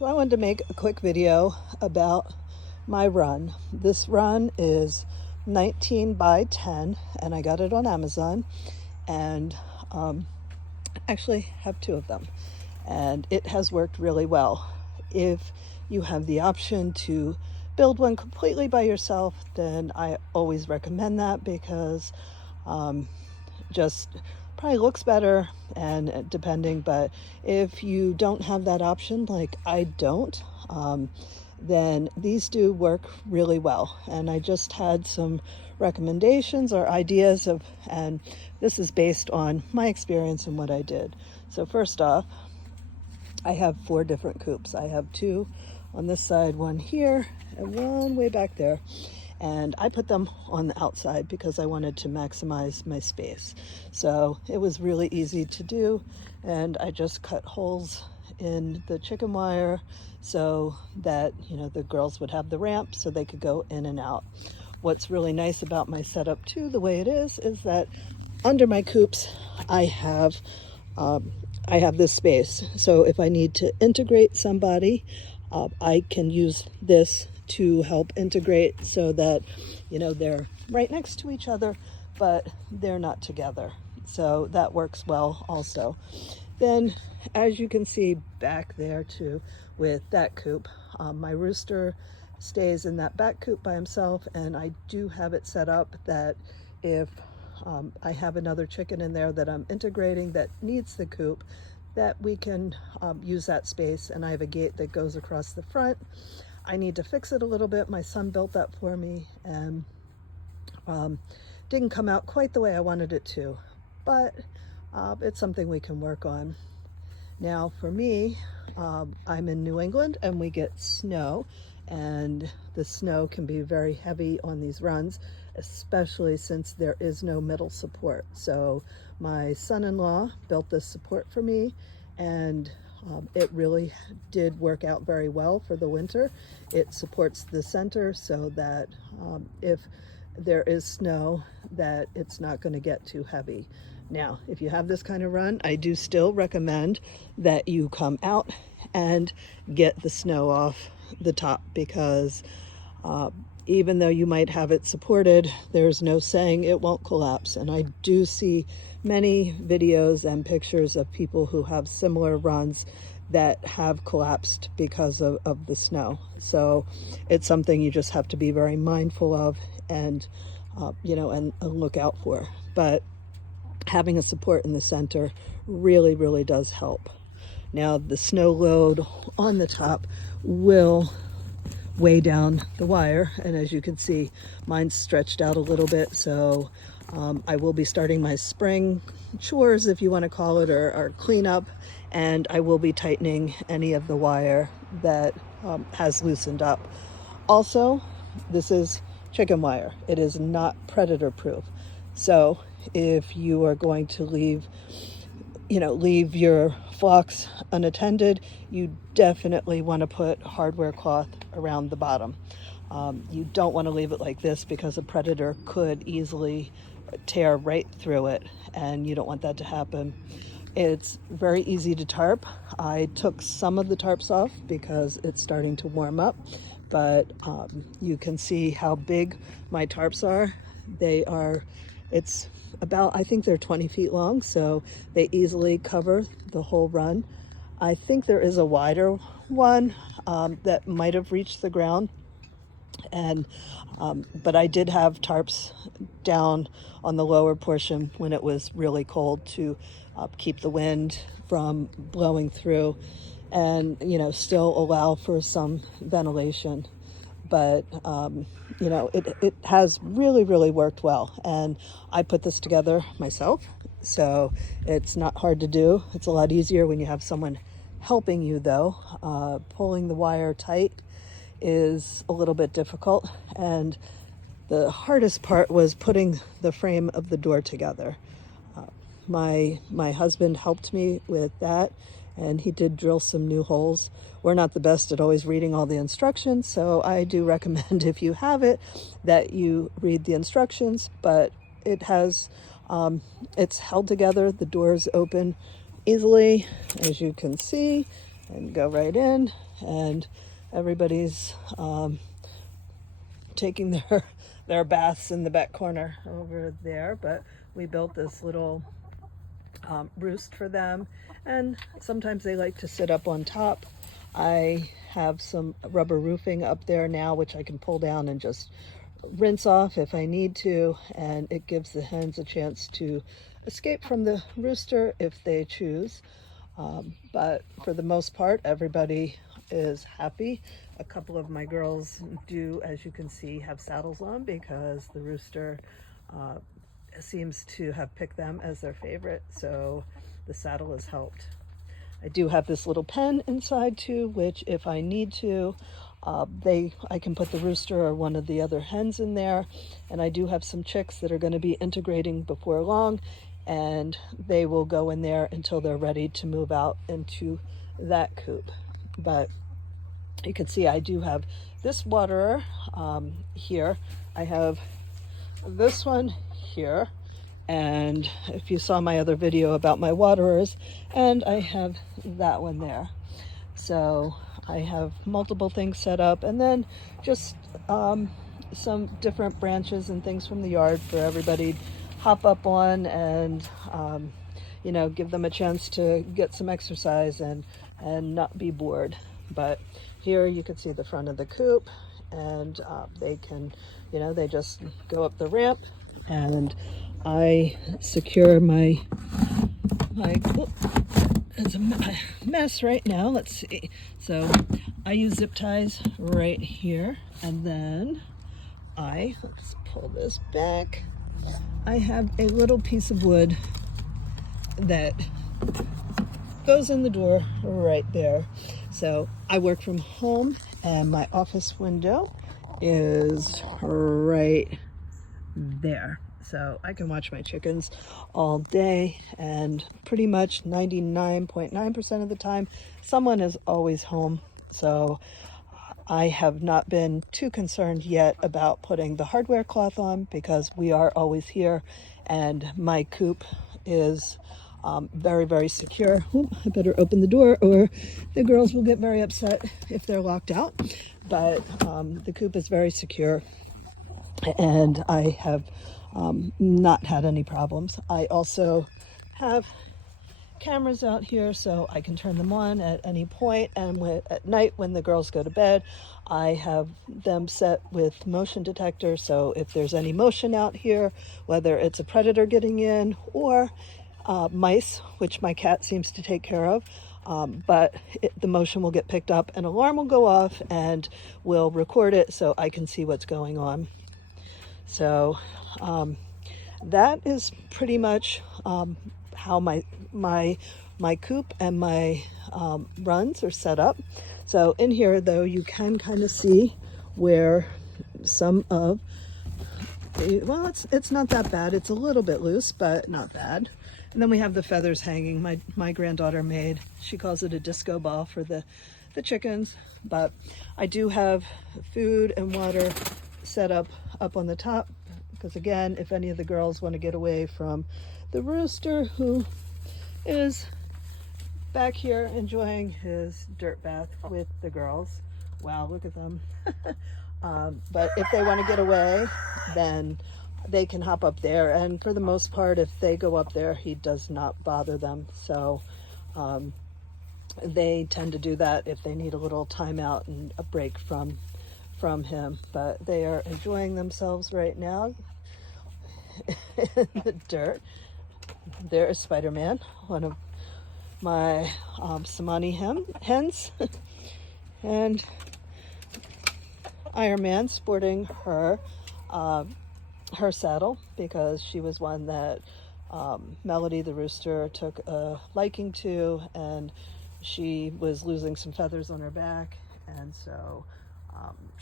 So I wanted to make a quick video about my run. This run is 19 by 10 and I got it on Amazon, and actually have two of them, and it has worked really well. If you have the option to build one completely by yourself, then I always recommend that because just probably looks better and depending. But if you don't have that option, like I don't, then these do work really well. And I just had some recommendations or ideas of, and this is based on my experience and what I did. So first off, I have 4 different coops. I have 2 on this side, 1 here, and 1 way back there. And I put them on the outside because I wanted to maximize my space. So it was really easy to do, and I just cut holes in the chicken wire so that, you know, the girls would have the ramp so they could go in and out. What's really nice about my setup too, the way it is that under my coops I have this space. So if I need to integrate somebody, I can use this to help integrate so that, you know, they're right next to each other, but they're not together. So that works well also. Then, as you can see back there too, with that coop, my rooster stays in that back coop by himself, and I do have it set up that if I have another chicken in there that I'm integrating that needs the coop, that we can use that space. And I have a gate that goes across the front. I need to fix it a little bit. My son built that for me, and didn't come out quite the way I wanted it to, but it's something we can work on. Now for me, I'm in New England and we get snow, and the snow can be very heavy on these runs, especially since there is no middle support. So my son-in-law built this support for me, and it really did work out very well for the winter. It supports the center so that if there is snow, that it's not going to get too heavy. Now, if you have this kind of run, I do still recommend that you come out and get the snow off the top, because even though you might have it supported, there's no saying it won't collapse. And I do see many videos and pictures of people who have similar runs that have collapsed because of the snow. So it's something you just have to be very mindful of and you know, and look out for. But having a support in the center really does help. Now the snow load on the top will weigh down the wire, and as you can see, mine's stretched out a little bit. So I will be starting my spring chores, if you want to call it, or cleanup, and I will be tightening any of the wire that has loosened up. Also, this is chicken wire. It is not predator proof. So if you are going to leave your flocks unattended, you definitely want to put hardware cloth around the bottom. You don't want to leave it like this because a predator could easily tear right through it, and you don't want that to happen. It's very easy to tarp. I took some of the tarps off because it's starting to warm up, but you can see how big my tarps are. It's about, I think they're 20 feet long, so they easily cover the whole run. I think there is a wider one that might have reached the ground, and but I did have tarps down on the lower portion when it was really cold to keep the wind from blowing through, and, you know, still allow for some ventilation. But you know, it has really worked well, and I put this together myself, so it's not hard to do. It's a lot easier when you have someone helping you, though. Pulling the wire tight is a little bit difficult, and the hardest part was putting the frame of the door together. My husband helped me with that, and he did drill some new holes. We're not the best at always reading all the instructions, so I do recommend, if you have it, that you read the instructions. But it has, it's held together. The doors open easily, as you can see, and go right in, and everybody's taking their baths in the back corner over there. But we built this little roost for them, and sometimes they like to sit up on top. I have some rubber roofing up there now, which I can pull down and just rinse off if I need to, and it gives the hens a chance to escape from the rooster if they choose. But for the most part, everybody is happy. A couple of my girls do, as you can see, have saddles on because the rooster seems to have picked them as their favorite, so the saddle has helped. I do have this little pen inside too, which if I need to, I can put the rooster or one of the other hens in there, and I do have some chicks that are going to be integrating before long, and they will go in there until they're ready to move out into that coop. But you can see I do have this waterer here. I have this one here, and if you saw my other video about my waterers, and I have that one there. So I have multiple things set up, and then just some different branches and things from the yard for everybody to hop up on, and you know, give them a chance to get some exercise and not be bored. But here you can see the front of the coop, and they can, you know, they just go up the ramp, and I secure my it's a mess right now. Let's see. So I use zip ties right here, and then let's pull this back. I have a little piece of wood that goes in the door right there. So I work from home, and my office window is right there. So I can watch my chickens all day, and pretty much 99.9% of the time, someone is always home. So I have not been too concerned yet about putting the hardware cloth on because we are always here, and my coop is very, very secure. Ooh, I better open the door or the girls will get very upset if they're locked out. But the coop is very secure, and I have not had any problems. I also have cameras out here, so I can turn them on at any point, and at night when the girls go to bed, I have them set with motion detector, so if there's any motion out here, whether it's a predator getting in or mice, which my cat seems to take care of, but the motion will get picked up, an alarm will go off, and we'll record it so I can see what's going on. So that is pretty much how my coop and my runs are set up. So in here, though, you can kind of see where some of well, it's not that bad. It's a little bit loose, but not bad. And then we have the feathers hanging. My granddaughter made. She calls it a disco ball for the chickens. But I do have food and water set up on the top, because again, if any of the girls want to get away from the rooster, who is back here enjoying his dirt bath with the girls. Wow, look at them. But if they want to get away, then they can hop up there, and for the most part, if they go up there, he does not bother them. So they tend to do that if they need a little timeout and a break from him. But they are enjoying themselves right now in the dirt. There is Spider-Man, one of my Samani hens, and Iron Man sporting her saddle, because she was one that Melody the rooster took a liking to, and she was losing some feathers on her back, and so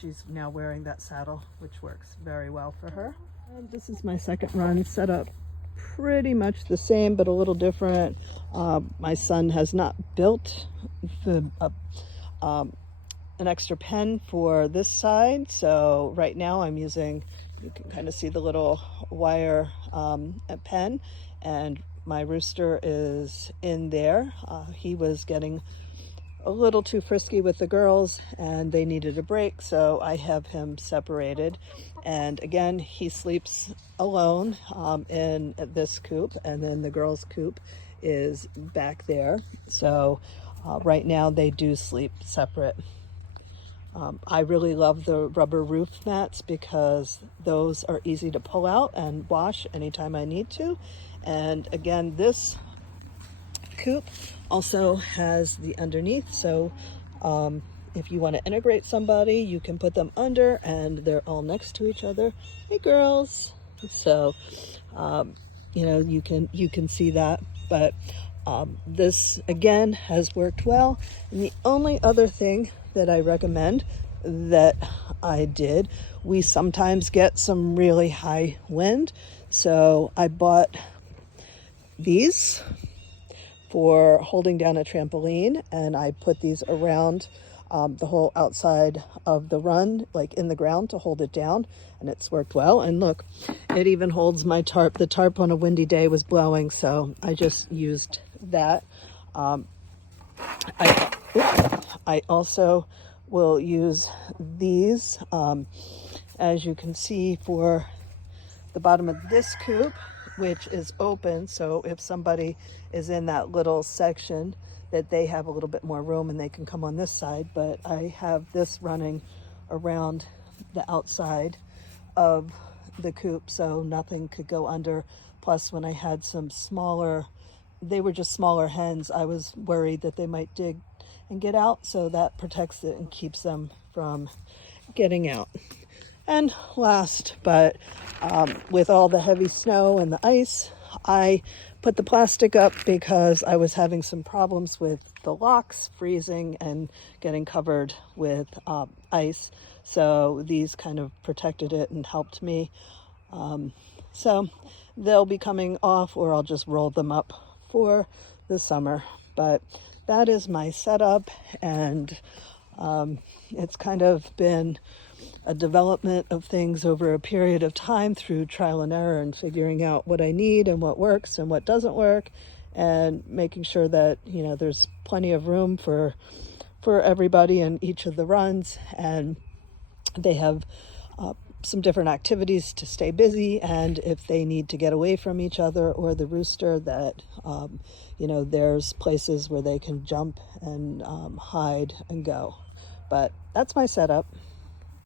she's now wearing that saddle, which works very well for her. And this is my second run, set up pretty much the same but a little different. My son has not built an extra pen for this side, so right now I'm using, you can kind of see the little wire pen, and my rooster is in there. He was getting a little too frisky with the girls and they needed a break, so I have him separated. And again, he sleeps alone in this coop, and then the girls' coop is back there. So right now they do sleep separate. I really love the rubber roof mats because those are easy to pull out and wash anytime I need to. And again, this coop also has the underneath, so if you want to integrate somebody, you can put them under and they're all next to each other. Hey girls. So you can see that. But this again has worked well. And the only other thing that I recommend that I did, we sometimes get some really high wind, so I bought these for holding down a trampoline, and I put these around the whole outside of the run, like in the ground, to hold it down, and it's worked well. And look, it even holds my tarp. The tarp on a windy day was blowing, so I just used that. I also will use these, as you can see, for the bottom of this coop, which is open, so if somebody is in that little section, that they have a little bit more room and they can come on this side. But I have this running around the outside of the coop, so nothing could go under. Plus, when I had some smaller, they were just smaller hens, I was worried that they might dig and get out, so that protects it and keeps them from getting out. And last, but with all the heavy snow and the ice, I put the plastic up because I was having some problems with the locks freezing and getting covered with ice. So these kind of protected it and helped me. So they'll be coming off, or I'll just roll them up for the summer. But that is my setup, and it's kind of been a development of things over a period of time through trial and error and figuring out what I need and what works and what doesn't work, and making sure that there's plenty of room for everybody in each of the runs, and they have some different activities to stay busy, and if they need to get away from each other or the rooster, that there's places where they can jump and hide and go. But that's my setup.